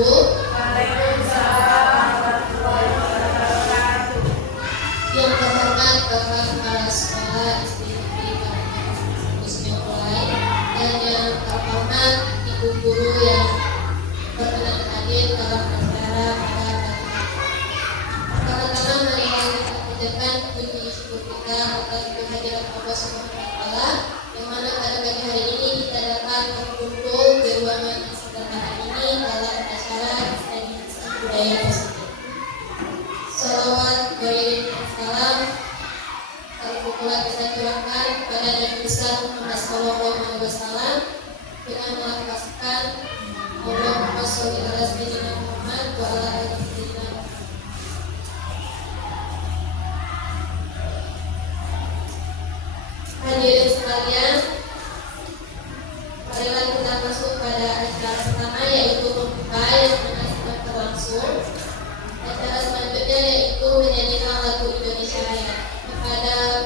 Waalaikumsalam warahmatullahi wabarakatuh. Yang terhormat Bapak Kepala Sekolah SD Negeri Mulai, dan yang terhormat Ibu Guru yang berkenan hadir dalam acara pada pertama-tama mari kita panjatkan puji syukur kita atas kehadiran Allah Subhanahu wa Ta'ala, yang mana pada pagi hari ini kita dapat berkumpul di ruangan yang sederhana ini dalam acara Ekstensi Budaya Positif. Salawat beriring salam pula kita curahkan kepada Nabi besar Muhammad Sallallahu Alaihi Wasallam dengan melafazkan Allahumma sholli ala sayyidina Muhammad wa ala ali sayyidina Muhammad. Hadirin sekalian, marilah kita masuk pada acara pertama, yaitu membuka yang sedang berlangsung. Acara selanjutnya yaitu menyanyikan lagu Indonesia Raya. Kepada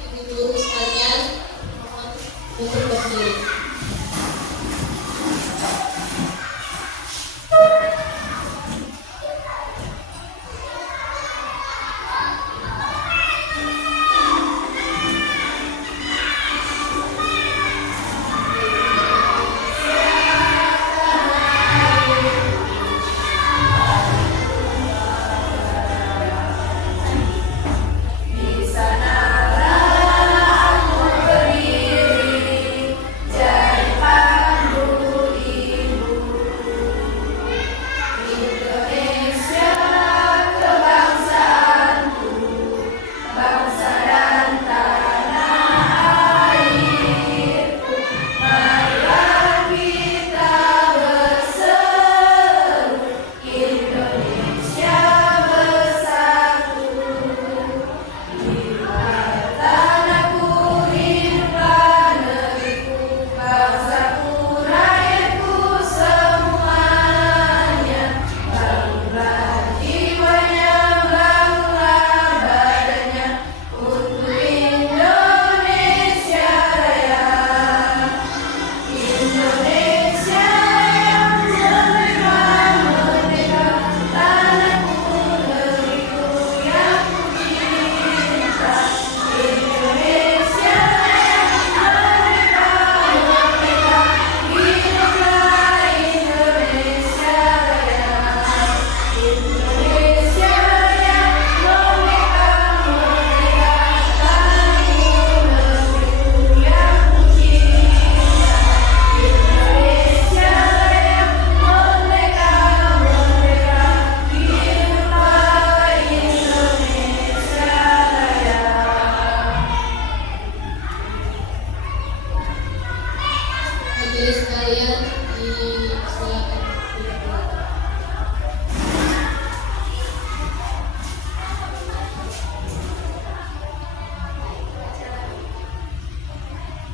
ibu guru sekalian, mohon untuk berdiri.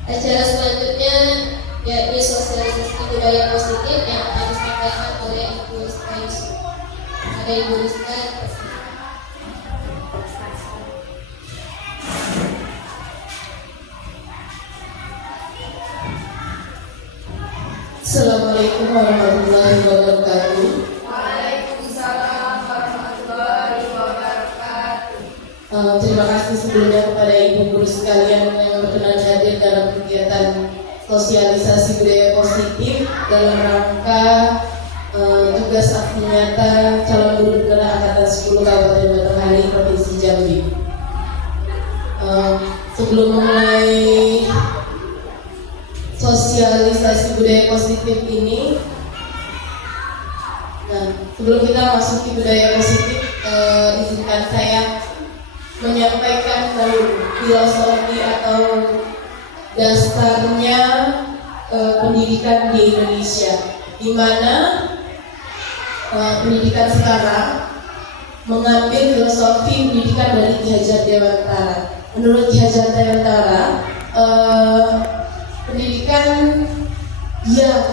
Acara selanjutnya yaitu sosialisasi budaya positif yang akan disampaikan oleh Ibu Rizka Yusuf. Ada Ibu Rizka. Assalamualaikum warahmatullahi wabarakatuh. Waalaikumsalam warahmatullahi wabarakatuh. Terima kasih sebelumnya kepada ibu guru sekalian yang berkenan hadir dalam kegiatan sosialisasi budaya positif dalam rangka tugas aksi nyata calon guru berkenan angkatan 10 Kabupaten Batanghari Provinsi Jambi. Sebelum memulai sosialisasi budaya positif ini, sebelum kita masuk ke budaya positif, izinkan saya menyampaikan filosofi atau dasarnya pendidikan di Indonesia, di mana pendidikan sekarang mengambil filosofi pendidikan dari Ki Hajar Dewantara. Menurut Ki Hajar Dewantara, pendidikan yang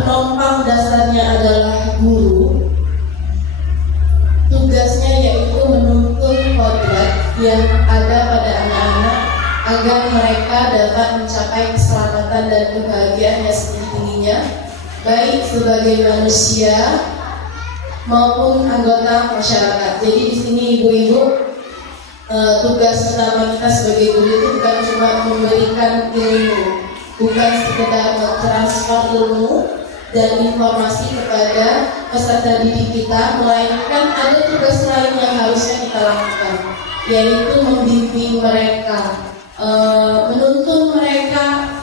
penopang dasarnya adalah guru. Tugasnya yaitu menuntun kodrat yang ada pada anak-anak agar mereka dapat mencapai keselamatan dan kebahagiaan yang setinggi-tingginya baik sebagai manusia maupun anggota masyarakat. Jadi di sini ibu-ibu, tugas utama kita sebagai guru itu bukan cuma memberikan ilmu, bukan sekedar mentransfer ilmu dan informasi kepada peserta didik kita, melainkan ada tugas lain yang harusnya kita lakukan, yaitu membimbing mereka, menuntun mereka.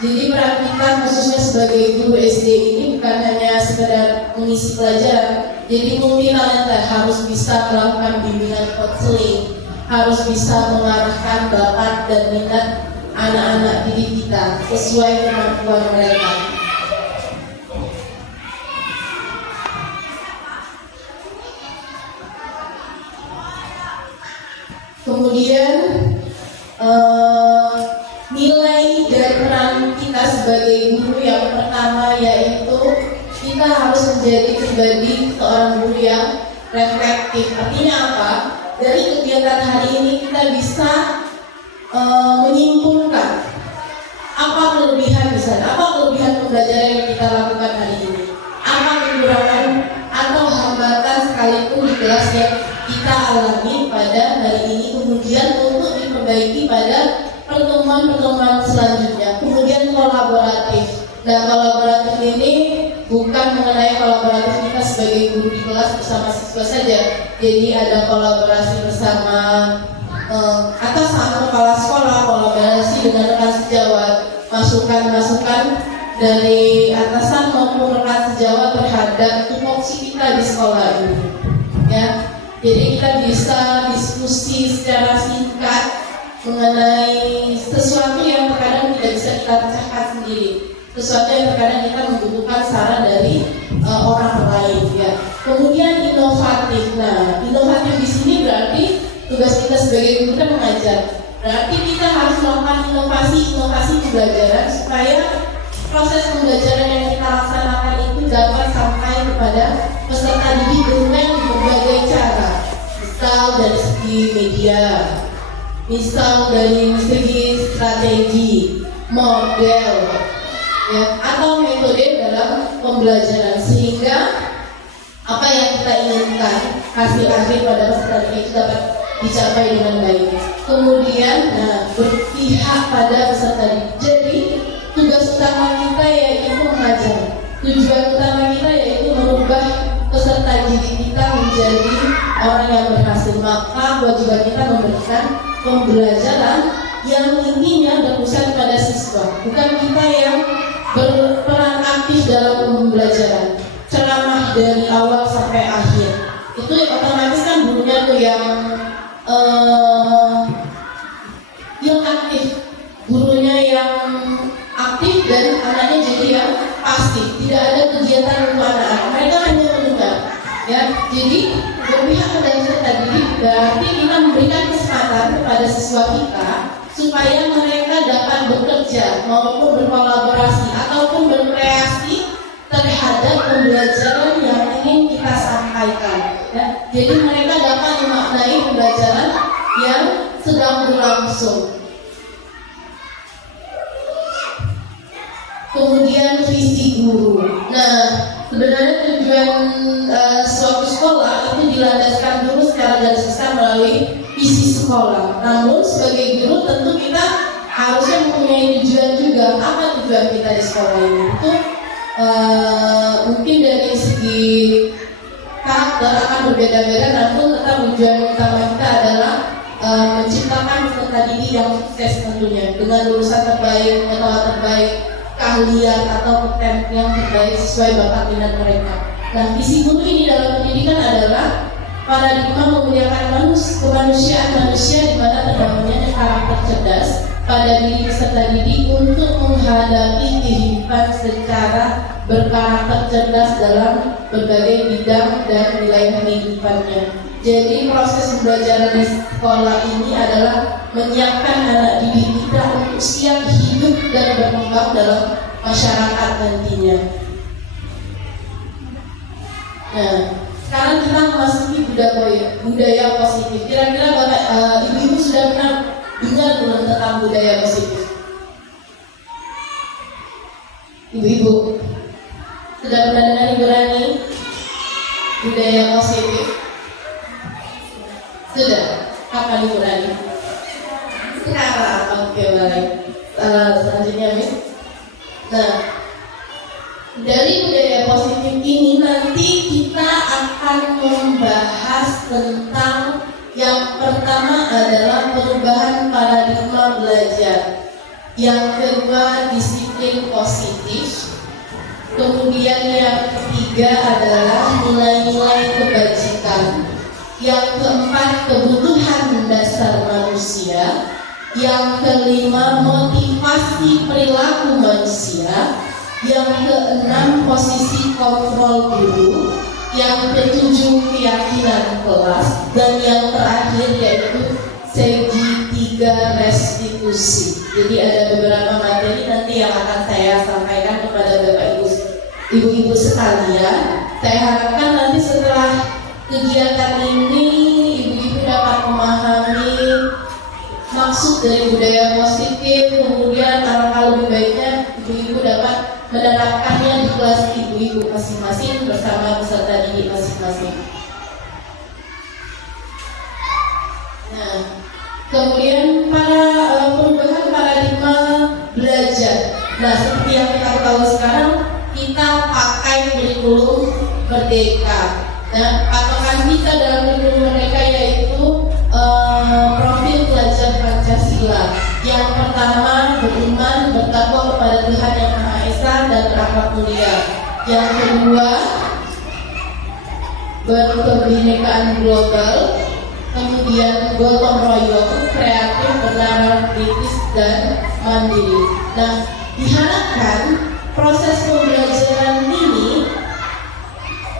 Jadi perhatikan, khususnya sebagai guru SD ini bukan hanya sekedar mengisi pelajaran, jadi multi talenta, harus bisa melakukan bimbingan counseling, harus bisa mengarahkan bakat dan minat anak-anak didik kita sesuai kemampuan mereka. Kemudian nilai dan peran kita sebagai guru yang pertama yaitu kita harus menjadi pribadi seorang guru yang reflektif. Artinya apa? Dari kegiatan hari ini kita bisa menyimpulkan apa kelebihan misalnya, apa kelebihan pembelajaran yang kita lakukan hari ini, apa kekurangan atau hambatan sekalipun di kelas yang kita alami pada hari ini, kemudian untuk diperbaiki pada pertemuan-pertemuan selanjutnya. Kemudian kolaboratif. Nah, kolaboratif ini bukan mengenai kolaboratif kita sebagai guru di kelas bersama siswa saja. Jadi ada kolaborasi bersama atasan, kepala sekolah, kolaborasi dengan rekan sejawat, masukan-masukan dari atasan maupun rekan sejawat terhadap tupoksi kita di sekolah ini. Ya, jadi kita bisa diskusi secara singkat mengenai sesuatu yang terkadang tidak bisa kita pecahkan sendiri, sesuatu yang terkadang kita membutuhkan saran dari orang lain. Ya. Kemudian inovatif. Nah, inovatif di sini berarti tugas kita sebagai guru kan mengajar. Berarti kita harus melakukan inovasi pembelajaran supaya proses pembelajaran yang kita laksanakan itu dapat sampai kepada peserta didik dengan berbagai cara. Misal dari segi media, misal dari segi strategi, model, ya, atau metode dalam pembelajaran, sehingga apa yang kita inginkan hasil akhir pada peserta didik itu dapat dicapai dengan baik. Kemudian, berpihak pada peserta didik. Jadi tugas utama kita yaitu mengajar. Tujuan utama kita yaitu merubah peserta didik kita menjadi orang yang berhasil. Maka kewajiban kita memberikan pembelajaran yang intinya berpusat pada siswa, bukan kita yang berperan aktif dalam pembelajaran, ceramah dari awal sampai akhir. Itu otomatis kan gurunya tuh yang aktif, gurunya yang aktif dan anaknya jadi yang pasif. Tidak ada kegiatan untuk anak-anak, mereka hanya mendengar. Ya, jadi berpihak pada peserta didik berarti kita memberikan kesempatan kepada siswa kita supaya mereka dapat bekerja maupun berkolaborasi ataupun berkreasi terhadap pembelajaran yang ingin kita sampaikan. Ya, jadi mereka dapat memaknai pembelajaran yang sedang berlangsung. Kemudian visi guru. Nah, sebenarnya tujuan suatu sekolah itu dilandaskan dulu secara garis besar melalui visi sekolah. Namun sebagai guru tentu kita harusnya mempunyai tujuan juga. Apa tujuan kita di sekolah ini? Itu mungkin dari segi karakter akan berbeda-beda, namun tetap tujuan utama kita adalah menciptakan peserta didik yang sukses tentunya dengan lulusan terbaik, metode terbaik, keahlian atau kompetensi yang terbaik sesuai bakat minat mereka. Nah, visi guru ini dalam pendidikan adalah paradigma memuliakan kemanusiaan manusia di mana terbangunnya karakter cerdas pada diri peserta didik untuk menghadapi kehidupan secara berkarakter cerdas dalam berbagai bidang dan wilayah kehidupannya. Jadi proses pembelajaran di sekolah ini adalah menyiapkan anak didik kita untuk siap hidup dan berkembang dalam masyarakat nantinya. Nah, sekarang kita memasuki budaya positif. Kira-kira Bapak Ibu-ibu sudah pernah dengar belum tentang budaya positif? Ibu-ibu, Sudah pernah dengar Ibu Rani? Budaya positif? Sudah? Kapan Ibu Rani? Sekarang. Oke, baik. Selanjutnya, Miss. Nah, dari budaya positif ini nanti kita akan membahas tentang yang pertama adalah perubahan paradigma belajar. Yang kedua, disiplin positif. Kemudian yang ketiga adalah nilai-nilai kebajikan. Yang keempat, kebutuhan dasar manusia. Yang kelima, motivasi perilaku manusia. Yang keenam, posisi kontrol guru. Yang ketujuh, keyakinan kelas. Dan yang terakhir yaitu segitiga restitusi. Jadi ada beberapa materi nanti yang akan saya sampaikan kepada Bapak Ibu sekalian. Saya harapkan nanti setelah kegiatan ini ibu-ibu dapat memahami maksud dari budaya positif, kemudian alangkah lebih baiknya ibu-ibu dapat menerapkannya di kelas ibu-ibu masing-masing bersama peserta didik masing-masing. Nah, kemudian perubahan paradigma belajar. Nah, seperti yang kita tahu sekarang, kita pakai kurikulum Merdeka. Nah, patokan kita dalam kurikulum Merdeka yaitu profil pelajar Pancasila. Yang pertama, beriman, bertakwa kepada Tuhan Yang Maha Esa dan berakhlak mulia. Yang kedua, berkebinekaan global. Kemudian gotong royong, kreatif, bernalar, kritis, dan mandiri. Nah, diharapkan proses pembelajaran ini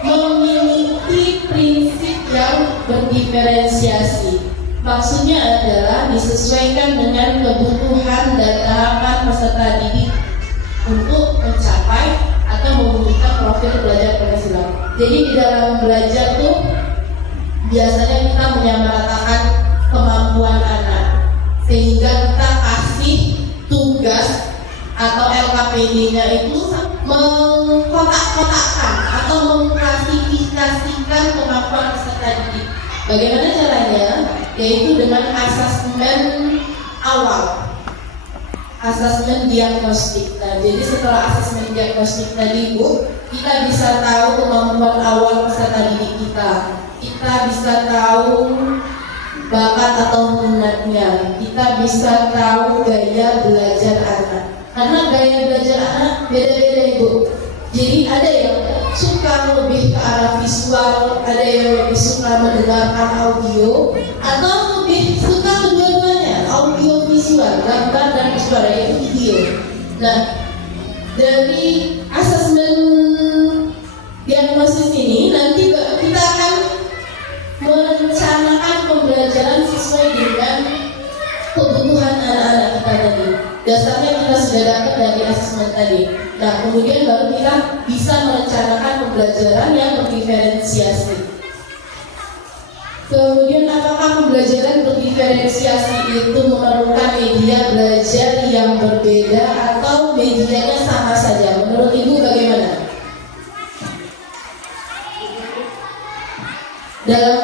memiliki prinsip yang berdiferensiasi. Maksudnya adalah disesuaikan dengan kebutuhan dan tahapan peserta didik untuk mencapai atau mewujudkan profil belajar Pancasila. Jadi di dalam belajar tuh biasanya kita menyamaratakan kemampuan anak, sehingga kita kasih tugas atau LKPD-nya itu mengkotak-kotakkan atau mengklasifikasikan kemampuan peserta didik. Bagaimana caranya? Yaitu dengan asesmen awal, asesmen diagnostik. Nah, jadi setelah asesmen diagnostik tadi Bu, kita bisa tahu kemampuan awal peserta didik kita. Kita bisa tahu bakat atau minatnya. Kita bisa tahu gaya belajar anak. Karena gaya belajar anak beda-beda Ibu. Jadi ada yang suka lebih ke arah visual, ada yang lebih suka mendengarkan audio, atau lebih suka kedua-duanya, audio visual, gambar dan suara, yaitu video. Nah, dari asesmen diagnosis ini nanti kita akan merencanakan pembelajaran sesuai dengan kebutuhan anak-anak kita tadi. Dasarnya kita sudah dapat dari asesmen tadi. Nah, kemudian baru kita bisa merencanakan pembelajaran yang berdiferensiasi. Kemudian apakah pembelajaran berdiferensiasi itu memerlukan media belajar yang berbeda atau medianya sama saja? Menurut Ibu bagaimana? Dalam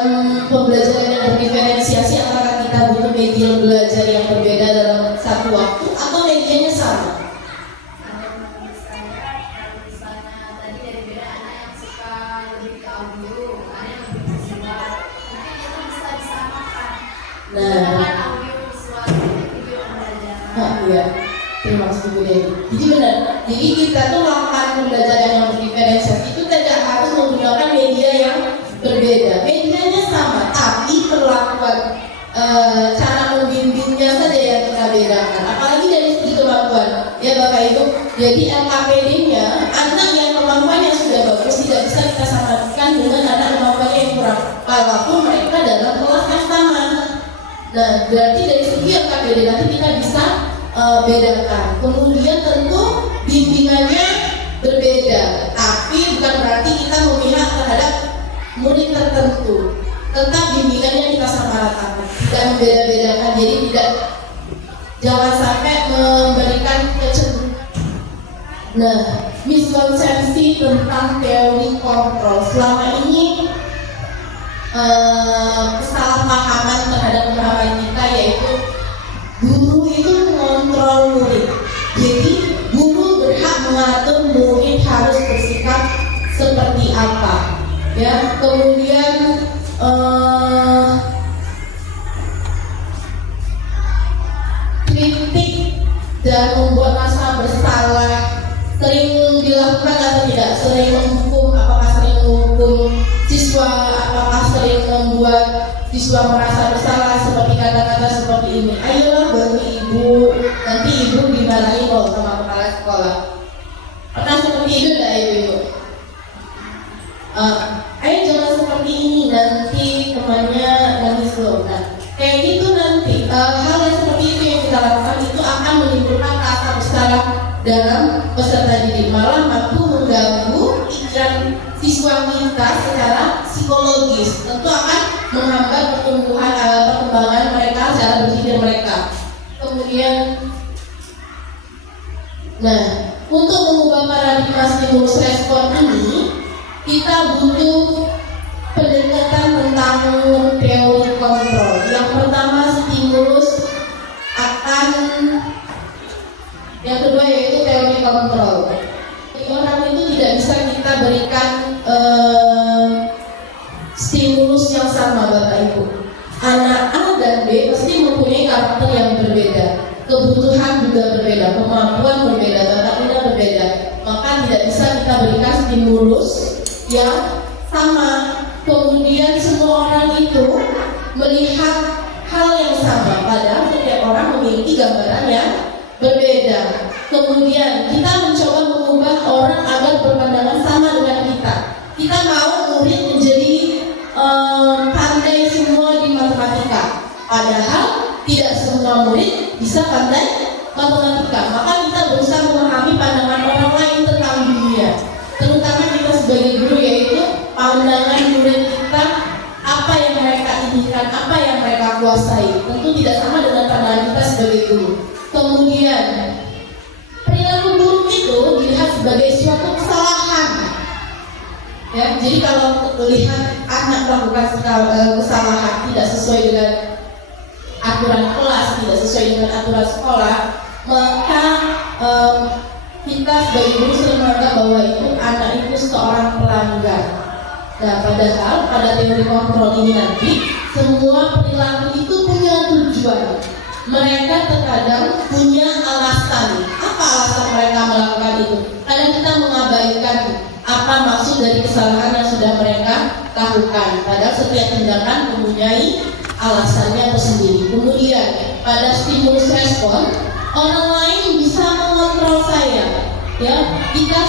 pembelajaran yang berdiferensiasi, apakah kita butuh media belajar yang berbeda dalam satu waktu atau medianya sama? Misalnya tadi dari beda anak yang suka lebih ke audio, ada yang lebih ke visual, mungkin itu bisa disamakan. Nah, Audio visual itu video pembelajaran. iya. Terima kasih Bu Dewi. Jadi benar. Jadi kita tuh melakukan pembelajaran yang berdiferensiasi itu tidak harus menggunakan media yang berbeda. Medianya sama, tapi perlakuan cara membimbingnya saja yang kita bedakan. Apalagi dari segi kemampuan, ya Bapak Ibu. Jadi LKPD-nya anak yang kemampuannya sudah bagus tidak bisa kita samakan dengan anak kemampuannya yang kurang, walaupun mereka dalam kelas yang sama. Nah, berarti dari segi LKPD nanti kita bisa bedakan. Kemudian tentu bimbingannya berbeda, tapi bukan berarti kita memihak terhadap murid tertentu. Tetap bimbingannya kita samaratakan, tidak membeda-bedakan. Jadi jangan sampai memberikan kecenderungan Nah, miskonsepsi tentang teori kontrol selama ini kesalahpahaman terhadap pemahaman kita yaitu guru itu mengontrol murid. Jadi guru berhak mengatur murid harus bersikap seperti apa. Ya, kemudian kritik dan membuat rasa bersalah sering dilakukan atau tidak, sering menghukum, apakah sering menghukum siswa, apakah sering membuat siswa merasa bersalah seperti kata-kata seperti ini, ayolah bantu ibu, nanti ibu dimarahi loh sama kepala sekolah. Pernah seperti itu enggak ibu? Ayo jangan seperti ini, nanti temannya nangis loh. Nah, kayak gitu nanti hal yang seperti itu yang kita lakukan itu akan menimbulkan rasa bersalah dalam peserta didik, malah mampu mengganggu pikiran siswa kita secara psikologis, tentu akan menghambat perkembangan mereka, cara berpikir mereka. Kemudian, nah, untuk mengubah paradigma stimulus respon ini, kita butuh pendekatan tentang teori kontrol. Yang pertama stimulus akan, yang kedua yaitu teori kontrol. Orang itu tidak bisa kita berikan stimulus yang sama, Bapak Ibu. Anak A dan B pasti mempunyai karakter yang berbeda, kebutuhan juga berbeda, kemampuan berbeda, tata cara berbeda. Maka tidak bisa kita berikan stimulus yang sama. Kemudian semua orang itu melihat hal yang sama, padahal setiap orang memiliki gambaran yang berbeda. Kemudian kita mencoba mengubah orang agar berpandangan sama dengan kita. Kita mau murid menjadi pandai semua di matematika, padahal tidak semua murid bisa pandai matematika. Maka kita berusaha memahami pandangan orang lain tentang dunia, terutama kita sebagai guru, yaitu pandangan murid kita, apa yang mereka inginkan, apa yang mereka kuasai, tentu tidak sama dengan pandangan kita sebagai guru. Kemudian perilaku buruk itu dilihat sebagai suatu kesalahan. Ya, jadi kalau melihat anak melakukan kesalahan tidak sesuai dengan aturan kelas, tidak sesuai dengan aturan sekolah, maka kita sebagai guru sering menganggap bahwa itu anak itu seorang pelanggar. Nah, padahal pada teori kontrol ini nanti semua perilaku itu punya tujuan. Mereka terkadang punya alasan. Apa alasan mereka melakukan itu? Kadang kita mengabaikan apa maksud dari kesalahan yang sudah mereka lakukan. Padahal setiap tindakan mempunyai alasannya tersendiri. Kemudian pada stimulus respon, orang lain bisa mengontrol saya. Ya, kita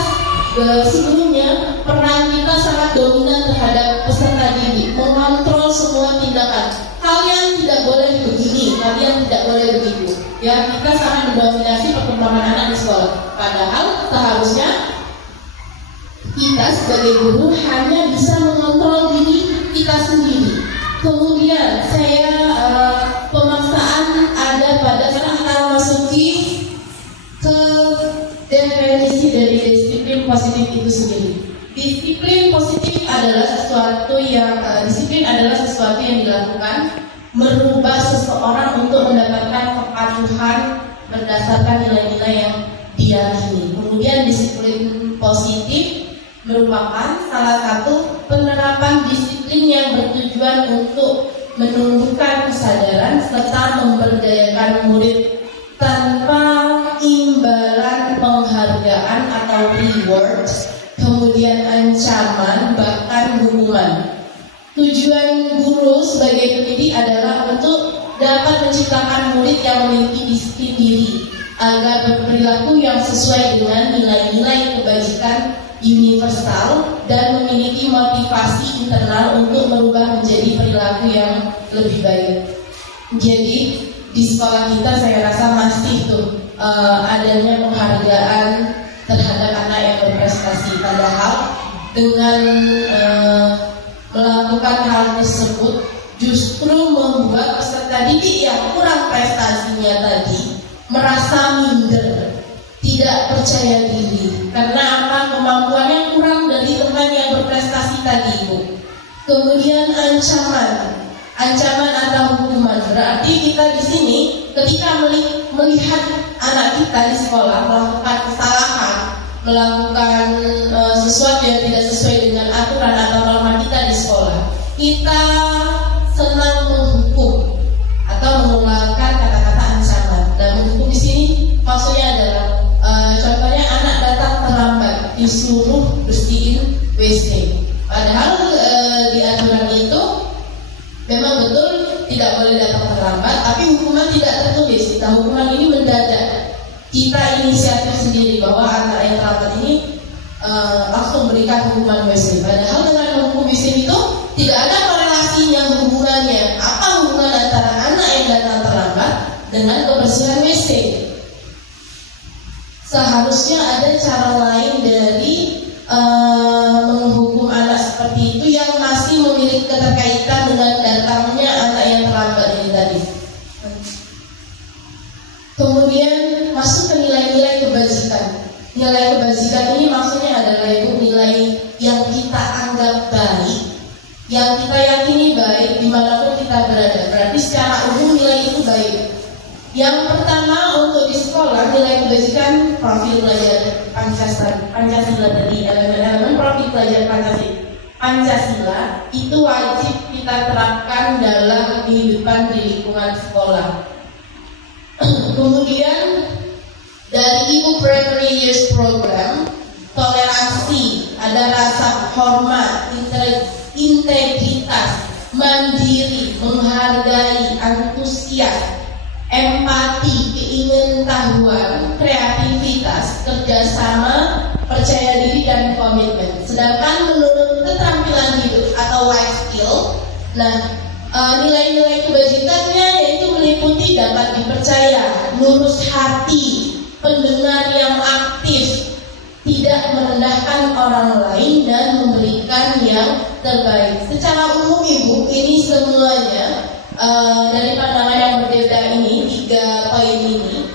sebelumnya peran kita sangat dominan terhadap peserta didik, mengontrol semua tindakan. Kalian tidak boleh begini, kalian tidak boleh begitu. Ya, kita sangat mendominasi perkembangan anak di sekolah. Padahal seharusnya kita sebagai guru hanya bisa mengontrol diri kita sendiri. Kemudian pemaksaan ada pada saat kita masuki ke definisi dari disiplin positif itu sendiri. Disiplin positif adalah sesuatu yang dilakukan merubah seseorang untuk mendapatkan kepatuhan berdasarkan nilai-nilai yang diyakini. Kemudian disiplin positif merupakan salah satu penerapan disiplin yang bertujuan untuk menumbuhkan kesadaran serta memberdayakan murid tanpa imbalan penghargaan atau reward, kemudian ancaman bahkan hukuman. Tujuan guru sebagai pendidik adalah untuk dapat menciptakan murid yang memiliki disiplin diri agar berperilaku yang sesuai dengan nilai-nilai kebajikan universal dan memiliki motivasi internal untuk merubah menjadi perilaku yang lebih baik. Jadi di sekolah kita saya rasa masih adanya penghargaan terhadap anak yang berprestasi. Padahal dengan melakukan hal tersebut justru membuat peserta didik yang kurang prestasinya tadi merasa minder, tidak percaya diri. Karena apa? Kemampuannya kurang dari teman yang berprestasi tadi, Bu. Kemudian ancaman atau hukuman. Berarti kita di sini ketika melihat anak kita di sekolah melakukan kesalahan, melakukan sesuatu yang tidak sesuai dengan aturan atau norma kita di sekolah, kita senang menghukum atau mengeluarkan kata-kata ancaman. Dan menghukum di sini maksudnya adalah contohnya anak datang terlambat, disuruh bersihin WC. Padahal di aturan itu memang betul tidak boleh datang terlambat, tapi hukuman tidak tertulis. Nah, hukuman ini mendadak. Kita inisiatif sendiri bahwa anak yang terlambat ini langsung berikan hukuman WC. Padahal dengan hukum di sini itu tidak ada korelasinya, hubungannya. Apa hubungan antara anak yang datang terlambat dengan kebersihan WC? Seharusnya ada cara lain dari menghukum anak seperti itu yang masih memiliki keterkaitan dengan datangnya anak yang terlambat ini tadi. Kemudian masuk ke nilai-nilai kebajikan. Nilai kebajikan ini maksudnya adalah itu nilai yang kita anggap baik, yang kita yakini baik dimanapun kita berada. Berarti secara umum nilai itu baik. Yang pertama untuk di sekolah, nilai kebajikan profil belajar Pancasila tadi, elemen profil belajar Pancasila itu wajib kita terapkan dalam kehidupan di lingkungan sekolah. Kemudian dari Ibu Primary Years Program, toleransi, ada rasa hormat, integritas, mandiri, menghargai, antusias, empati, keingintahuan, kreativitas, kerjasama, percaya diri dan komitmen. Sedangkan menurut keterampilan hidup atau life skill, nilai-nilai kebajikannya yaitu meliputi dapat dipercaya, lurus hati, pendengar yang aktif, tidak merendahkan orang lain dan memberikan yang terbaik. Secara umum Ibu, ini semuanya dari pandangan yang berbeda ini, 3 poin ini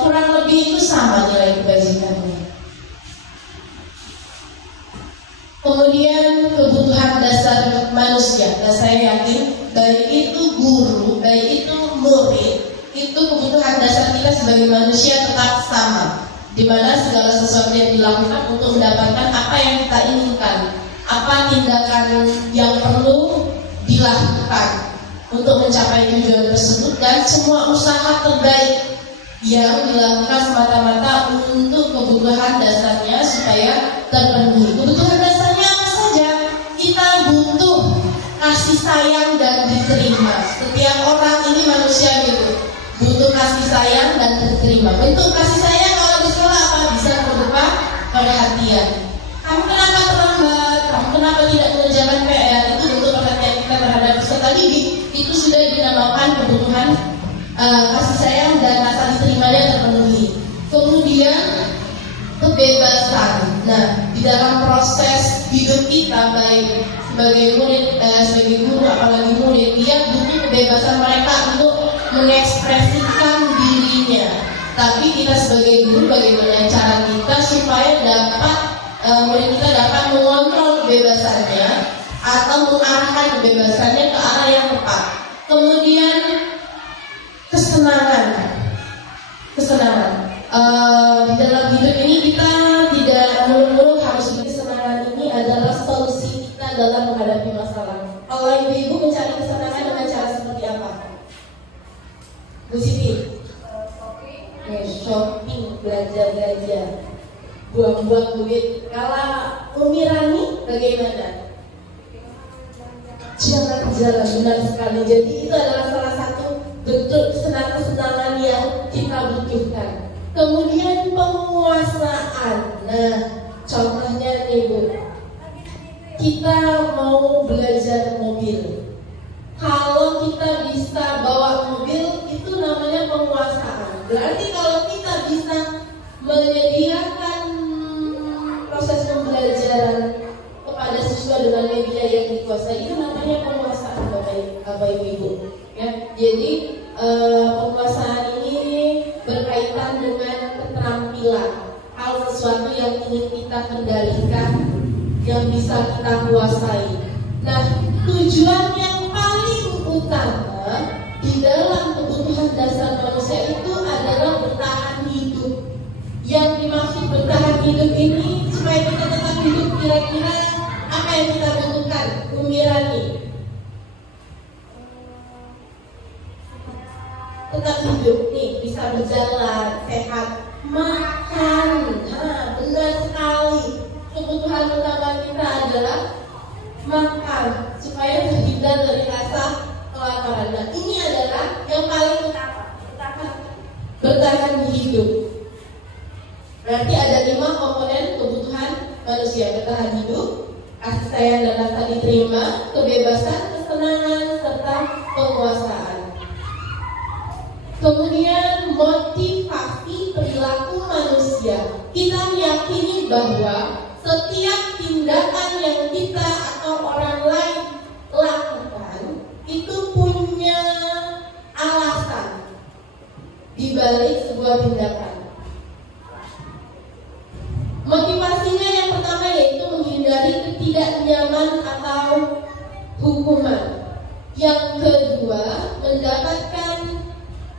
kurang lebih itu sama nilai kebajikannya. Kemudian kebutuhan dasar manusia. Dan saya yakin baik itu guru, baik itu murid, itu kebutuhan dasar kita sebagai manusia tetap sama. Di mana segala sesuatu yang dilakukan untuk mendapatkan apa yang kita inginkan, apa tindakan yang perlu dilakukan untuk mencapai tujuan tersebut, dan semua usaha terbaik yang dilakukan semata-mata untuk kebutuhan dasarnya supaya terpenuhi. Kebutuhan dasarnya apa saja? Kita butuh kasih sayang dan diterima. Setiap orang ini manusia gitu, butuh kasih sayang dan diterima. Bentuk kasih sayang kalau di sekolah apa? Bisa berupa perhatian. Kamu kenapa terlambat? Kamu kenapa tidak mengerjakan PR? Itu bentuk perhatian kita terhadap peserta didik. Itu sudah dinamakan kebutuhan kasih sayang dan rasa diterimanya terpenuhi. Kemudian kebebasan. Nah, di dalam proses hidup kita baik sebagai murid, sebagai guru, apalagi murid, dia butuh kebebasan mereka untuk mengekspresikan dirinya. Tapi kita sebagai guru, bagaimana cara kita supaya dapat murid kita dapat mengontrol kebebasannya atau mengarahkan kebebasannya ke arah yang tepat. Kemudian kesenangan. Di dalam hidup ini kita tidak melulu harus kesenangan. Ini adalah solusi kita dalam menghadapi masalah. Kalau ibu mencari kesenangan dengan cara seperti apa? Bu Siti? Shopping, belajar, buang-buang duit. Kalau Umi Rani bagaimana? Jalan-jalan, benar sekali. Jadi itu adalah salah satu bentuk kesenangan yang kita butuhkan. Kemudian penguasaan. Nah, contohnya nih Bu, kita mau belajar mobil. Kalau kita bisa bawa mobil, itu namanya penguasaan. Berarti kalau kita bisa menyediakan proses pembelajaran kepada siswa dengan media yang dikuasai, itu namanya penguasaan Bapak Ibu. Ya, jadi penguasaan ini berkaitan dengan keterampilan sesuatu yang ingin kita kendalikan, yang bisa kita kuasai. Nah, tujuan yang paling utama di dalam kebutuhan dasar manusia itu adalah bertahan hidup. Yang dimaksud bertahan hidup ini supaya kita tetap hidup, kira-kira apa yang kita butuhkan? Umirani, tetap hidup nih, bisa berjalan, sehat, makan. Benar sekali. Kebutuhan utama kita adalah makan supaya terhindar dari rasa kelaparan. Nah, ini adalah yang paling utama, bertahan hidup. Berarti ada 5 komponen kebutuhan manusia: bertahan hidup, kasih sayang dan rasa diterima, kebebasan, kesenangan, serta penguasaan. Kemudian motivasi perilaku manusia. Kita meyakini bahwa setiap tindakan yang kita atau orang lain lakukan itu punya alasan di balik sebuah tindakan. Motivasinya yang pertama yaitu menghindari ketidaknyaman atau hukuman. Yang kedua, mendapatkan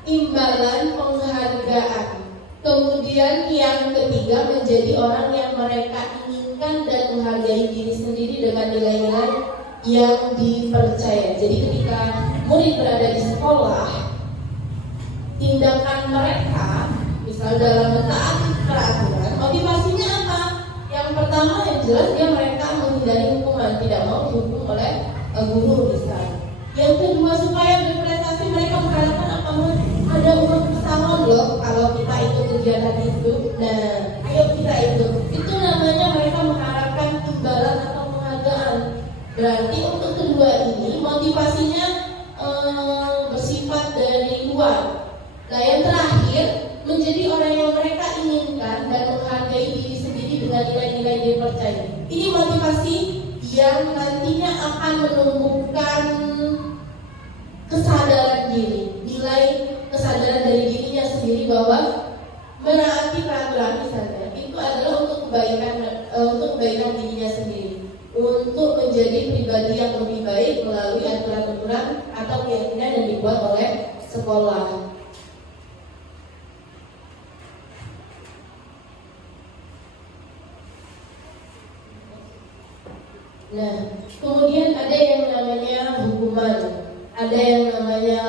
imbalan penghargaan. Kemudian yang ketiga, menjadi orang yang mereka inginkan dan menghargai diri sendiri dengan nilai-nilai yang dipercaya. Jadi ketika murid berada di sekolah, tindakan mereka misal dalam mentaati peraturan, motivasinya apa? Yang pertama yang jelas dia mereka menghindari hukuman, tidak mau dihukum oleh guru misalnya. Yang kedua, supaya berprestasi mereka mengharapkan apa? Ada uang pesangon loh kalau kita ikut kegiatan itu. Nah, ayo kita ikut. Itu namanya mereka mengharapkan imbalan atau penghargaan. Berarti untuk kedua ini motivasinya bersifat dari luar. Nah, yang terakhir, menjadi orang yang mereka inginkan dan menghargai diri sendiri dengan nilai-nilai yang dipercaya. Ini motivasi yang nantinya akan menumbuhkan kesadaran diri, nilai kesadaran dari dirinya sendiri bahwa menaati peraturan misalnya itu adalah untuk kebaikan dirinya sendiri, untuk menjadi pribadi yang lebih baik melalui aturan-aturan atau keyakinan yang dibuat oleh sekolah. Nah, kemudian ada yang namanya hukuman, ada yang namanya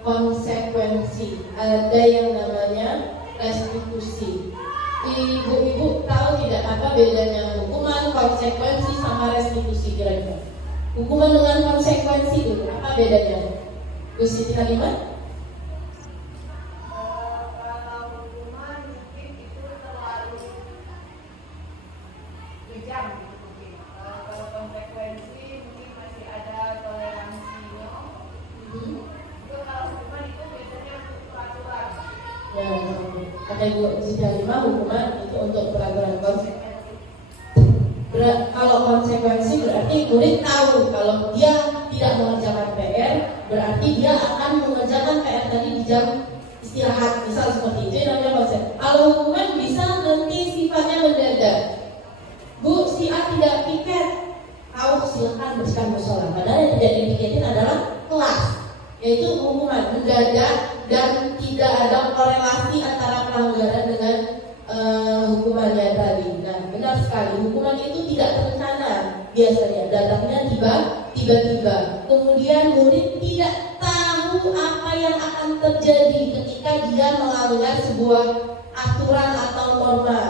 konsekuensi, ada yang namanya restitusi. Ibu-ibu tahu tidak apa bedanya hukuman, konsekuensi sama restitusi kira-kira? Hukuman dengan konsekuensi itu apa bedanya? Bu Siti Halimah? Kata Ibu Siti Halimah, hukuman itu untuk peraturan konsekuensi. Kalau konsekuensi berarti murid tahu kalau dia tidak mengerjakan PR, berarti dia akan mengerjakan PR tadi di jam istirahat, misal seperti itu namanya konsekuensi. Kalau hukuman bisa nanti sifatnya mendadak. Bu, si A tidak piket, tahu silakan bersihkan musola. Padahal yang tidak dipiketin adalah kelas, yaitu hukuman mendadak dan tidak ada korelasi antara pelanggaran dengan hukumannya tadi. Nah, benar sekali, hukuman itu tidak terencana biasanya, datangnya tiba-tiba. Kemudian murid tidak tahu apa yang akan terjadi ketika dia melanggar sebuah aturan atau norma.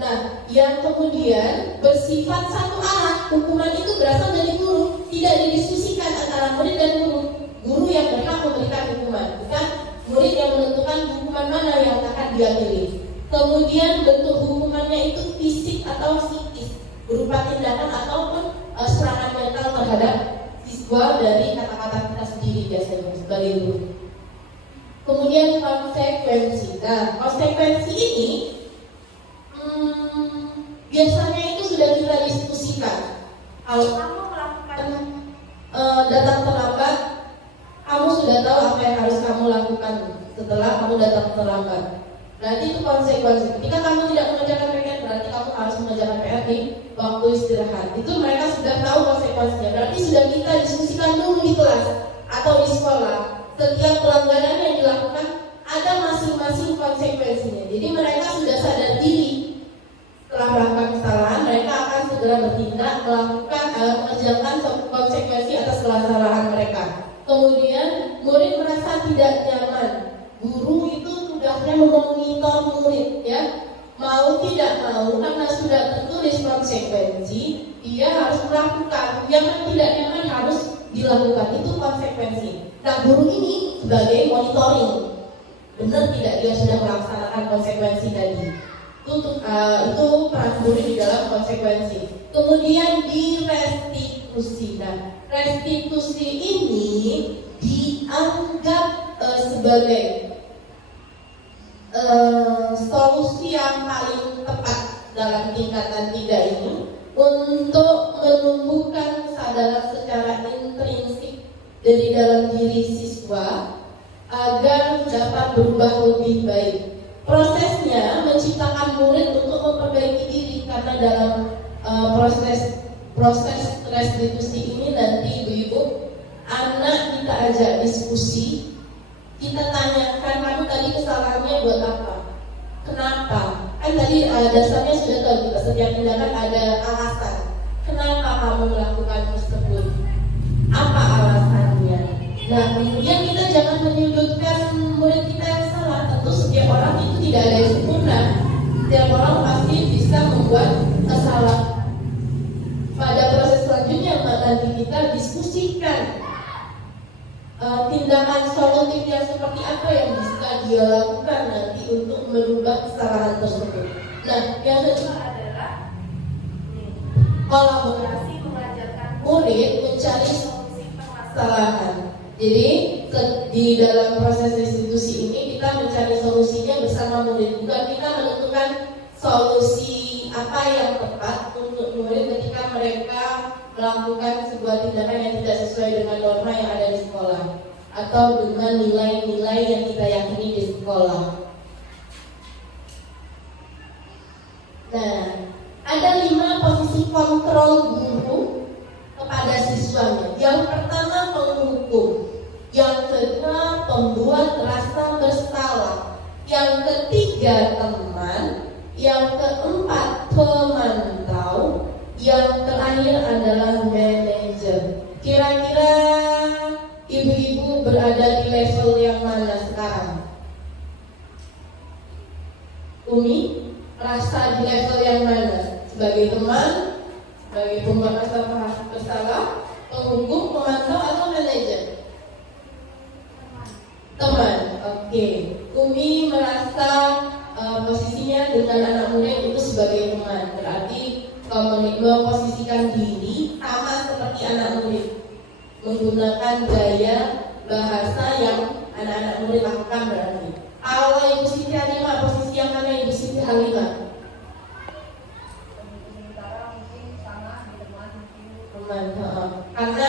Nah, yang kemudian bersifat satu arah, hukuman itu berasal dari guru, tidak didiskusikan antara murid dan guru. Guru yang berhak memberikan hukuman, bukan murid yang menentukan hukuman mana yang akan dia pilih. Kemudian bentuk hukumannya itu fisik atau psikis, berupa tindakan ataupun serangan mental terhadap siswa dari kata-kata kita sendiri biasanya sebagai guru. Kemudian konsekuensi. Nah, konsekuensi ini biasanya itu sudah kita diskusikan. Kalau kamu melakukan datang terlambat, kamu sudah tahu apa yang harus kamu lakukan setelah kamu datang terlambat. Berarti itu konsekuensi. Ketika kamu tidak mengerjakan waktu istirahat. Itu mereka sudah tahu konsekuensinya. Berarti sudah kita diskusikan dulu di kelas atau di sekolah. Setiap pelanggaran yang dilakukan ada masing-masing konsekuensinya. Jadi mereka sudah sadar diri. Setelah melakukan kesalahan, mereka akan segera bertindak, melakukan mengerjakan konsekuensi atas kesalahan mereka. Kemudian murid merasa tidak nyaman. Guru itu tugasnya memonitor murid, ya. Mau tidak mau, karena sudah tertulis konsekuensi, dia harus melakukan. Yang tidak nyaman harus dilakukan, itu konsekuensi. Nah, guru ini sebagai monitoring, benar tidak dia sudah melaksanakan konsekuensi tadi. Itu peran guru di dalam konsekuensi. Kemudian direstitusi. Nah, restitusi ini dianggap sebagai solusi yang paling tepat dalam tingkatan 3 ini untuk menumbuhkan kesadaran secara intrinsik dari dalam diri siswa agar dapat berubah lebih baik. Prosesnya menciptakan murid untuk memperbaiki diri, karena dalam proses restitusi ini nanti ibu-ibu anak kita ajak diskusi. Kita tanyakan, kamu tadi kesalahannya buat apa? Kenapa? Kan tadi dasarnya sudah tahu, kita setiap tindakan ada alasan. Kenapa kamu melakukan tersebut? Apa alasannya? Nah, kemudian kita jangan menyudutkan murid kita yang salah. Tentu setiap orang itu tidak ada yang sempurna. Setiap orang pasti bisa membuat kesalahan. Pada proses selanjutnya nanti kita diskusikan tindakan solutif yang seperti apa yang bisa dia lakukan nanti untuk merubah kesalahan tersebut. Nah, yang kedua adalah kolaborasi mengajarkan murid mencari solusi permasalahan. Jadi di dalam proses restitusi ini kita mencari solusinya bersama murid, bukan kita menentukan solusi apa yang tepat untuk murid ketika mereka melakukan sebuah tindakan yang tidak sesuai dengan norma yang ada di sekolah atau dengan nilai-nilai yang kita yakini di sekolah. Nah, ada 5 posisi kontrol guru kepada siswanya. Yang pertama penghukum, yang kedua pembuat rasa bersalah, yang ketiga teman, yang keempat pemantau, yang terakhir adalah manajer. Kira-kira ibu-ibu berada di level yang mana sekarang? Umi, rasa di level yang mana? Sebagai teman, sebagai pembuat rasa bersalah, penghukum, pemantau, atau manajer? Teman. Oke. Umi merasa posisinya dengan anak murid itu sebagai teman. Berarti memposisikan diri sama seperti anak murid, menggunakan gaya bahasa yang anak-anak murid lakukan. Berarti kalau Ibu Siti Halimah, posisi yang mana Ibu Siti Halimah? Teman. Karena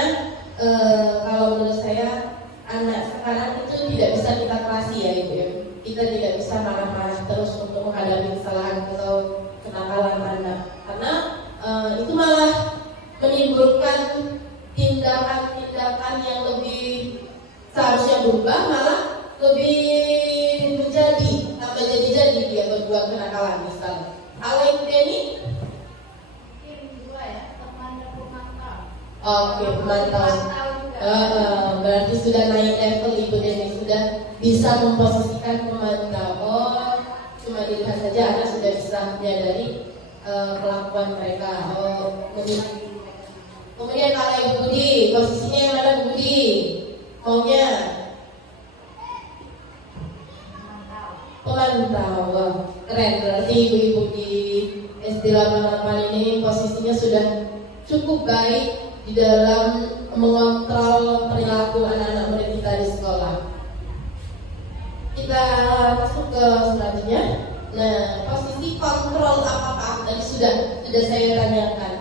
kalau menurut saya anak sekarang itu tidak bisa kita klasi, ya Ibu ya. Kita tidak bisa marah-marah terus untuk menghadapi kesalahan atau kenakalan anak, karena itu malah menimbulkan tindakan-tindakan yang lebih seharusnya berubah, malah lebih menjadi tambah jadi dia berbuat kenakalan misalnya. Kalau Ibu Deni? Oke, pemantau. Berarti sudah naik level Ibu Deni, sudah bisa memposisikan pemantau. Oh, cuma dilihat saja anak sudah bisa menyadari kelakuan mereka. Kemudian kalau Ibu Budi, posisinya yang mana Budi? Maunya pemantau. Wah, keren. Berarti ibu-ibu di SD 88 ini posisinya sudah cukup baik di dalam mengontrol perilaku anak-anak murid kita di sekolah. Kita masuk ke selanjutnya. Nah, posisi kontrol apa tadi sudah saya tanyakan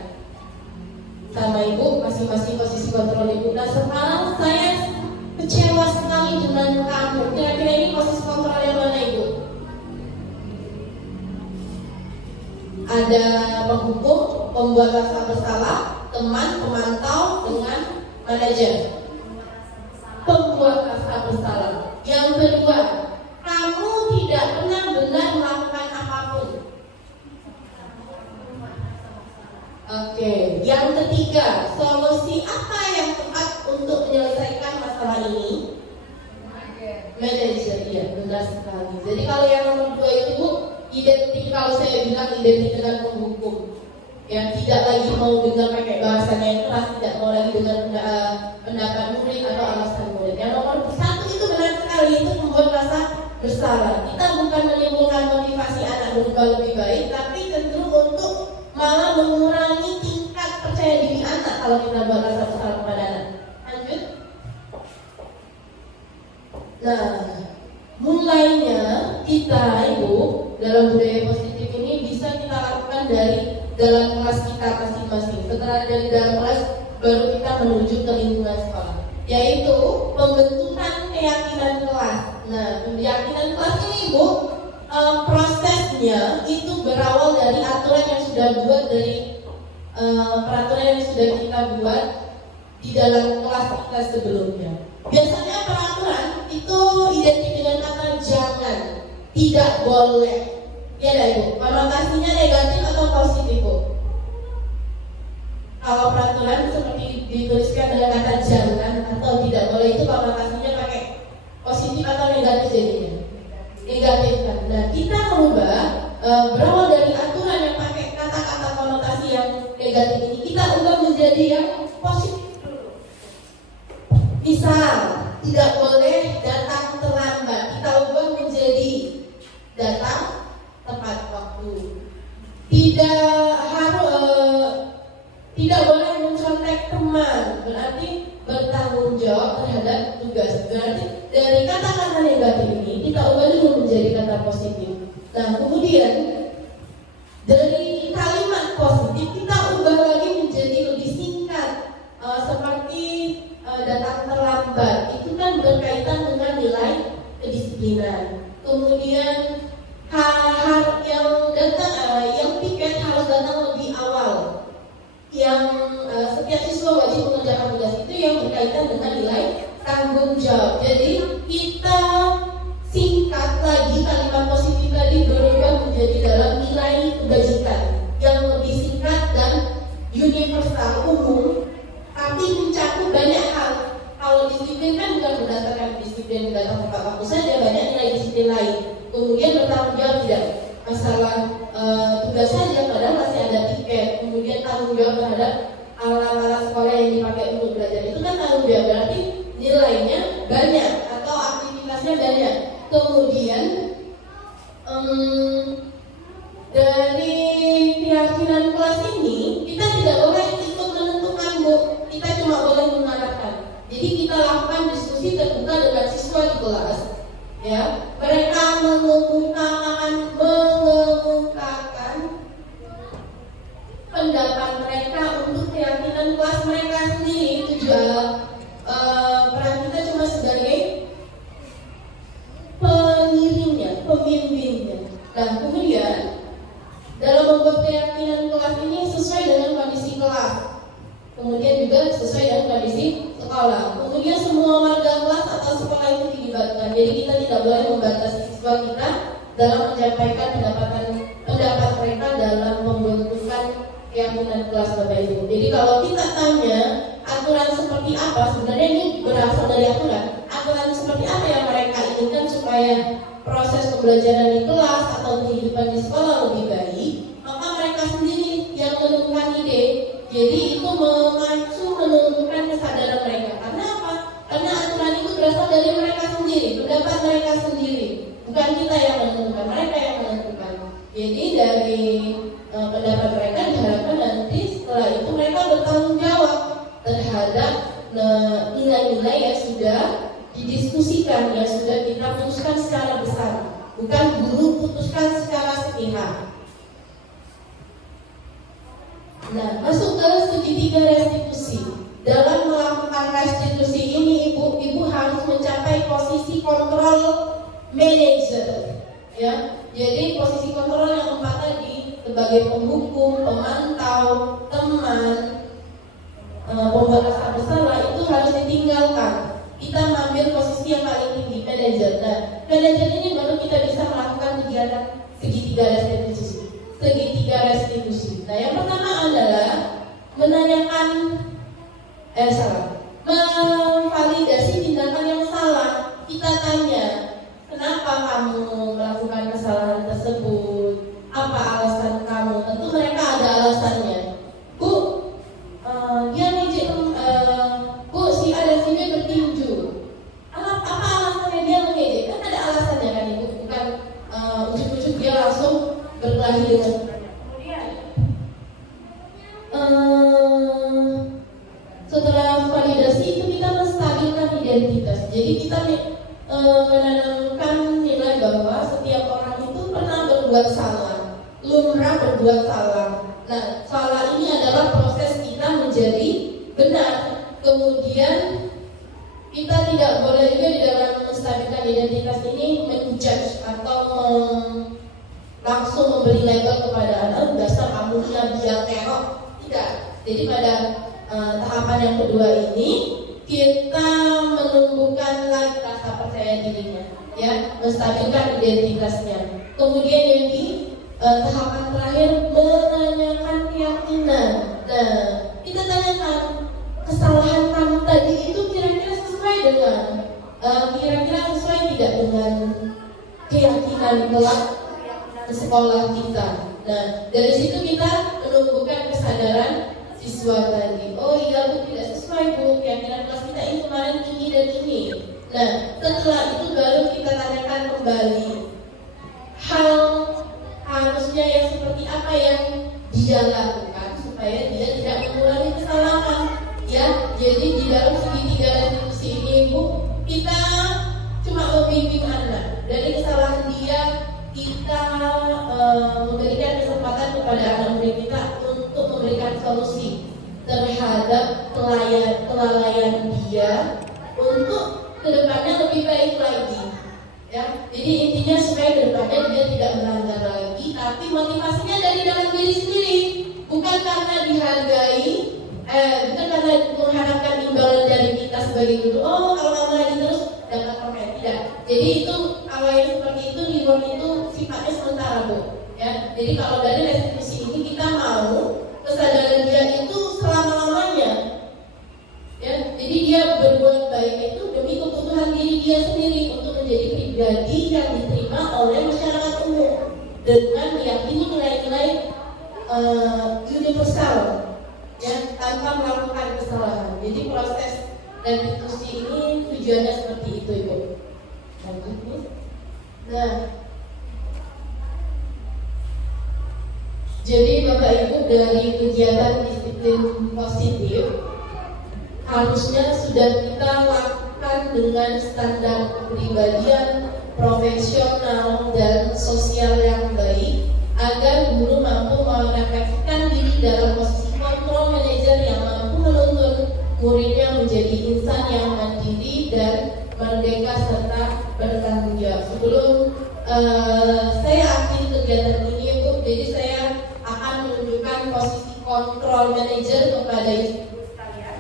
sama Ibu, masing-masing posisi kontrol Ibu. Nah, sekarang saya kecewa sekali dengan kamu. Kira-kira ini posisi kontrol yang mana Ibu? Ada penghukum, pembuat rasa bersalah, teman, pemantau, dengan manajer. Pembuat rasa bersalah. Yang kedua, kamu tidak benar-benar melakukan apapun. Oke. Yang ketiga, solusi apa yang tepat untuk menyelesaikan masalah ini? Manajer, iya benar sekali. Jadi kalau yang nomor 2 itu Bu, identik, kalau saya bilang identik dengan penghukum. Yang tidak lagi mau dengar pakai bahasanya yang keras, tidak mau lagi dengar pendapat murid atau alasan murid. Yang nomor 1 itu benar sekali, itu membuat rasa bersalah. Kita bukan menimbulkan motivasi anak berubah lebih baik, tapi cenderung untuk malah mengurangi tingkat percaya diri anak kalau kita buat rasa bersalah kepada anak. Lanjut. Nah, mulainya kita Ibu dalam budaya positif ini bisa kita lakukan dari dalam kelas kita masing-masing. Setelah dari dalam kelas, baru kita menuju ke lingkungan sekolah, yaitu pembentukan keyakinan kelas. Nah, keyakinan kelas ini Bu, prosesnya itu berawal dari aturan yang sudah buat dari peraturan yang sudah kita buat di dalam kelas kita sebelumnya. Biasanya peraturan itu identik dengan kata jangan, tidak boleh. Ya dah Ibu, konotasinya negatif atau positif Bu? Kalau peraturan seperti dituliskan dengan kata jangan atau tidak boleh, itu konotasinya pakai positif atau negatif jadinya? Negatif kan. Nah, kita merubah berawal dari aturan yang pakai kata-kata konotasi yang negatif ini, kita ubah menjadi yang positif dulu. Misal, tidak boleh datang terlambat, kita ubah menjadi datang tepat waktu. Tidak boleh mencontek teman, berarti bertanggung jawab terhadap tugas. Berarti dari kata-kata negatif ini kita ubah dulu menjadi kata positif. Nah, kemudian dari kalimat positif kita ubah lagi menjadi lebih singkat, seperti datang terlambat. Itu kan berkaitan dengan nilai kedisiplinan. Kemudian yang piket harus datang lebih awal. Yang setiap siswa wajib mengerjakan tugas itu yang berkaitan dengan nilai tanggung jawab. Jadi kita singkat lagi kalimat positif tadi, berubah menjadi dalam nilai kebajikan yang lebih singkat dan universal, umum, tapi mencakup banyak hal. Kalau disiplin kan bukan berdasarkan disiplin datang tepat waktu saja, banyak nilai disiplin lain. Kemudian bertanggung jawab tidak masalah tugas saja, padahal masih ada tiket. Kemudian tanggung jawab terhadap alat-alat sekolah yang dipakai untuk belajar, itu kan tanggung jawab, berarti nilainya banyak atau aktivitasnya banyak. Kemudian dari keyakinan kelas ini kita tidak boleh ikut menentukan Bu, kita cuma boleh mengarahkan. Jadi kita lakukan diskusi terbuka dengan siswa di kelas. Ya, mereka mengemukakan pendapat mereka untuk keyakinan kelas mereka sendiri. Itu juga peran kita cuma sebagai pengiringnya, pemimpinnya. Dan kemudian dalam membuat keyakinan kelas ini sesuai dengan kondisi kelas, kemudian juga sesuai dengan kondisi sekolah. Kemudian semua warga kelas atau sekolah itu dilibatkan. Jadi kita tidak boleh membatasi siswa kita dalam menyampaikan pendapat mereka dalam pembentukan keyakinan kelas Bapak Ibu. Jadi kalau kita tanya aturan seperti apa, sebenarnya ini berasal dari aturan. Aturan seperti apa yang mereka inginkan supaya proses pembelajaran di kelas atau kehidupan di sekolah lebih baik, maka mereka sendiri yang menemukan ide. Jadi itu memacu menumbuhkan kesadaran mereka. Karena apa? Karena aturan itu berasal dari mereka sendiri, pendapat mereka sendiri. Bukan kita yang menentukan, mereka yang menentukan. Jadi dari pendapat mereka diharapkan nanti setelah itu mereka bertanggung jawab terhadap nilai-nilai yang sudah didiskusikan, yang sudah kita putuskan secara besar. Bukan guru putuskan secara sepihak. Nah, masuk ke segitiga restitusi. Dalam melakukan restitusi ini, ibu harus mencapai posisi kontrol manager. Ya, jadi posisi kontrol yang 4 tadi sebagai penghukum, pemantau, teman, pemberantasan bersalah itu harus ditinggalkan. Kita mengambil posisi yang paling tinggi, manajer. Nah, manajer ini baru kita bisa melakukan kegiatan segitiga restitusi. Nah, yang pertama adalah memvalidasi tindakan yang salah. Kita tanya, kenapa kamu melakukan kesalahan tersebut? Apa alasan kamu? Tentu mereka ada alasannya. Bu, dia ngejek, Bu, si A dan si B bertinju. Apa alasannya dia ngejek? Kan ada alasannya kan Ibu, bukan ujuk-ujuk dia langsung berkelahi dengan. Setelah validasi itu kita menstabilkan identitas. Jadi kita menanamkan nilai bahwa setiap orang itu pernah berbuat salah, lumrah berbuat salah. Nah, salah ini adalah proses kita menjadi benar. Kemudian kita tidak boleh juga di dalam menstabilkan identitas ini menjudge atau langsung memberi label kepada anak dasar kamu dia teror. Tidak. Jadi pada tahapan yang kedua ini kita menumbuhkan lagi rasa percaya dirinya, ya, menstabilkan identitasnya. Kemudian yang di tahapan terakhir menanyakan keyakinan. Nah, kita tanyakan kesalahan kamu tadi itu kira-kira sesuai dengan kira-kira sesuai tidak dengan keyakinan kelak sekolah kita. Nah, dari situ kita menumbuhkan kesadaran siswa tadi. Oh iya, Bu, tidak sesuai, Bu, keyakinan kelas kita ini kemarin ini dan ini. Nah, setelah itu baru kita tanyakan kembali hal harusnya yang seperti apa yang dia lakukan supaya dia tidak mengulangi kesalahan. Ya, jadi di dalam segitiga restitusi ini, Bu, kita cuma membimbing anak. Dari kesalahan dia, kita memberikan kesempatan kepada anak murid kita untuk memberikan solusi terhadap kelalaian dia untuk kedepannya lebih baik lagi. Ya, jadi intinya supaya kedepannya dia tidak melanggar lagi, tapi motivasinya dari dalam diri sendiri, bukan karena dihargai, bukan karena mengharapkan imbalan dari kita sebagai guru. Oh, kalau kamu lagi terus dapat komen, tidak. Jadi itu kalau yang seperti itu reward itu sifatnya sementara, Bu. Ya, jadi kalau dari restitusi ini kita mau kesadaran dia itu selama-lamanya. Ya, jadi dia berbuat baik itu demi kebutuhan diri dia sendiri untuk menjadi pribadi yang diterima oleh masyarakat umum dengan meyakini nilai-nilai universal, ya, tanpa melakukan kesalahan. Jadi proses restitusi ini tujuannya seperti itu, Ibu. Nah, jadi Bapak Ibu, dari kegiatan disiplin positif harusnya sudah kita lakukan dengan standar kepribadian profesional dan sosial yang baik agar guru mampu merefleksikan diri dalam posisi kontrol manajer yang mampu menuntun muridnya menjadi insan yang mandiri dan merdeka serta bertanggung jawab. Sebelum saya akhiri kegiatan ini, Bu, jadi saya akan menunjukkan posisi kontrol manajer kepada ibu sekalian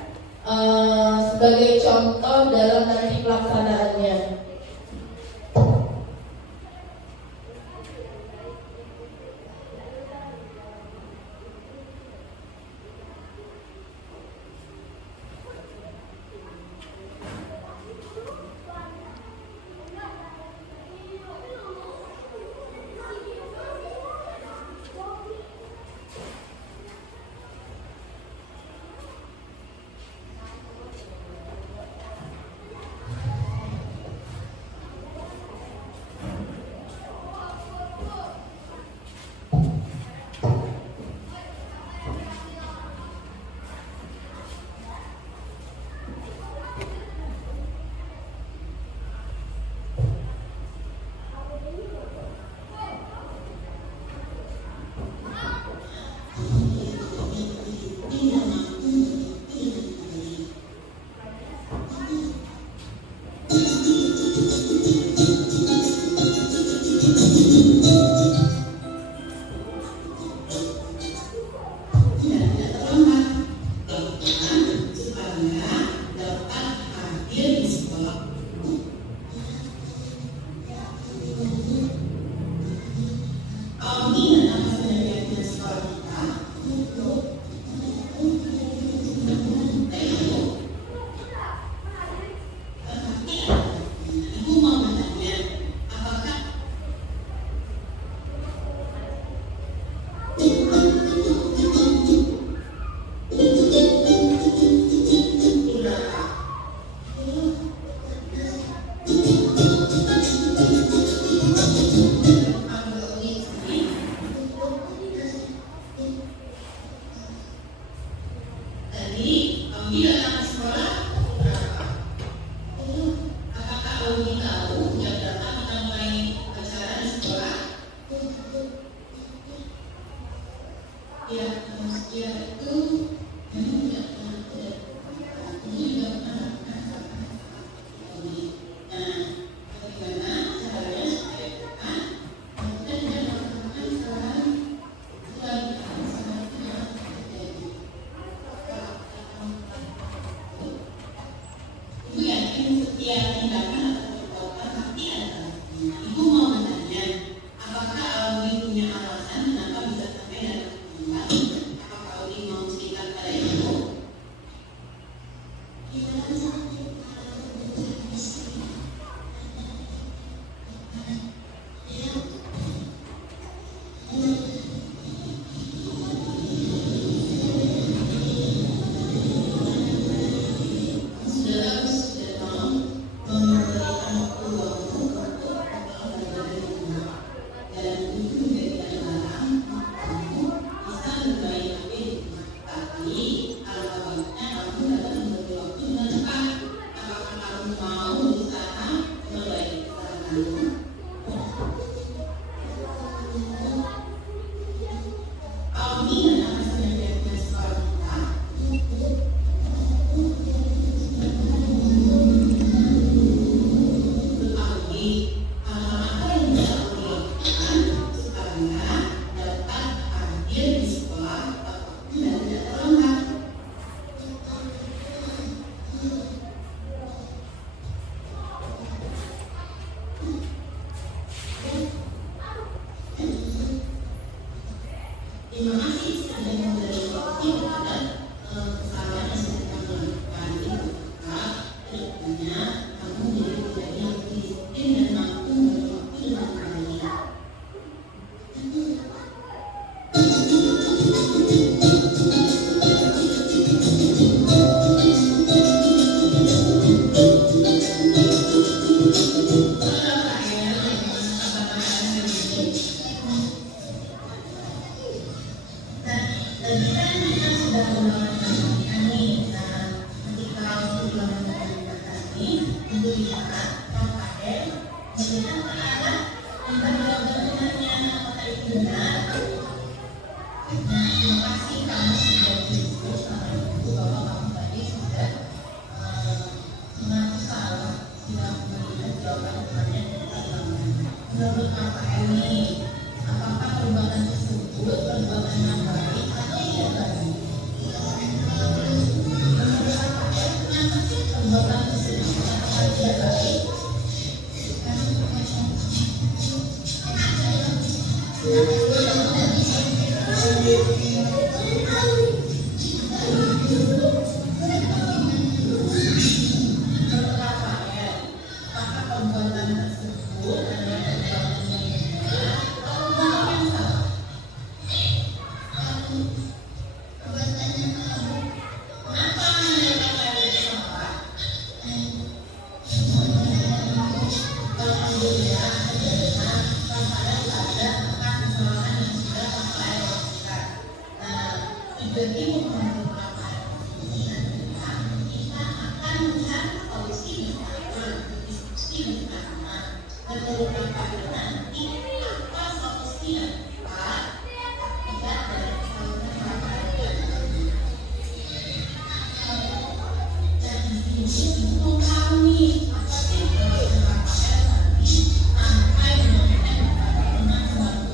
sebagai contoh dalam nanti pelaksanaannya. Audi datang ke sekolah berapa? Apakah Audi tahu jam berapa kita mulai acara di sekolah? Ya, ya itu memang tidak pernah ada. Itu juga pernah lakukan Audi. Nah, bagaimana caranya supaya kita tidak melakukan kesalahan lagi kesalahan yang terjadi? Ibu yakin setiap tindakan atau perbuatan pasti ada alasannya. Ibu mau bertanya, apakah Audi punya alasan kenapa bisa sampai datang ke rumah? Apakah Audi mau cerita pada ibu? Saudara sudah mau memberikan waktu luangmu untuk pulang dari rumah, dan itu tidak dilarang kamu bisa bermain HP di rumah. Tapi alangkah baiknya kamu dapat memberi waktu dengan tepat. Apakah kamu mau berusaha memperbaiki kesalahanmu? Audi adalah sebenarnya sekolah kita. Audi, hal-hal apa yang bisa Audi lakukan supaya dapat hadir di sekolah apapun dan tidak terlambat? Terima kasih sudah memberi waktu terhadap kesalahan yang sudah kamu lakukan. Semoga kedepannya kamu menjadi pribadi yang lebih disiplin dan mampu memberi waktu dengan baik. Tadi kan kita sudah melakukan ini. Nah, ketika untuk melakukan tadi, untuk dilihat pakai melihat terhadap tempat benar-benarnya apakah itu benar. Nah, terima kasih kamu sudah disebut sama ibu bahwa kamu tadi sudah mengaku salah tidak melihat jawaban-jawabannya dari pertanyaan. Menurut Bapak ini, apakah perbuatan tersebut perbuatan yang baik atau tidak baik? Menurut Bapak, kenapa sih perbuatan tersebut apakah tidak baik? Menurut Bapak, apakah perbuatan tersebut adalah perbuatan yang benar atau perbuatan yang salah? Kenapa mereka kata itu salah? Alhamdulillah, karena pada ada akan kesalahan yang sudah sampai lakukan. Nah, tujuan ibu menurut Bapak kita akan mencari solusi bersama, diskusi bersama. Dan menurut Bapak nanti apa solusi yang tepat tidak dari kesalahan Bapak. Dan di sini mau tahu nih apa sih kesalahan Bapak nanti sampai mengenai dengan suatu.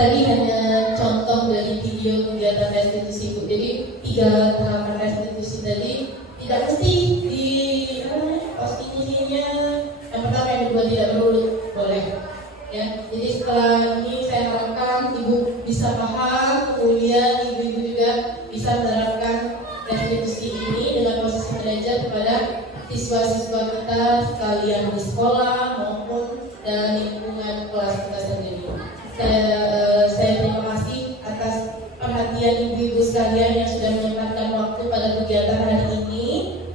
tadi hanya contoh dari video kegiatan restitusi Bu. Jadi 3 tahapan restitusi tadi tidak mesti di posting ininya. Yang pertama, yang kedua tidak perlu, boleh. Ya, jadi setelah ini saya harapkan Ibu bisa paham, kemudian Ibu juga bisa menerapkan restitusi ini dengan posisi belajar kepada siswa-siswa kita sekalian di sekolah maupun dalam lingkungan kelas kita sendiri. Saya terima kasih atas perhatian ibu-ibu sekalian yang sudah menyempatkan waktu pada kegiatan hari ini.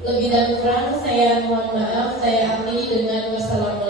Lebih dan kurang saya mohon maaf. Saya akhiri dengan wassalamualaikum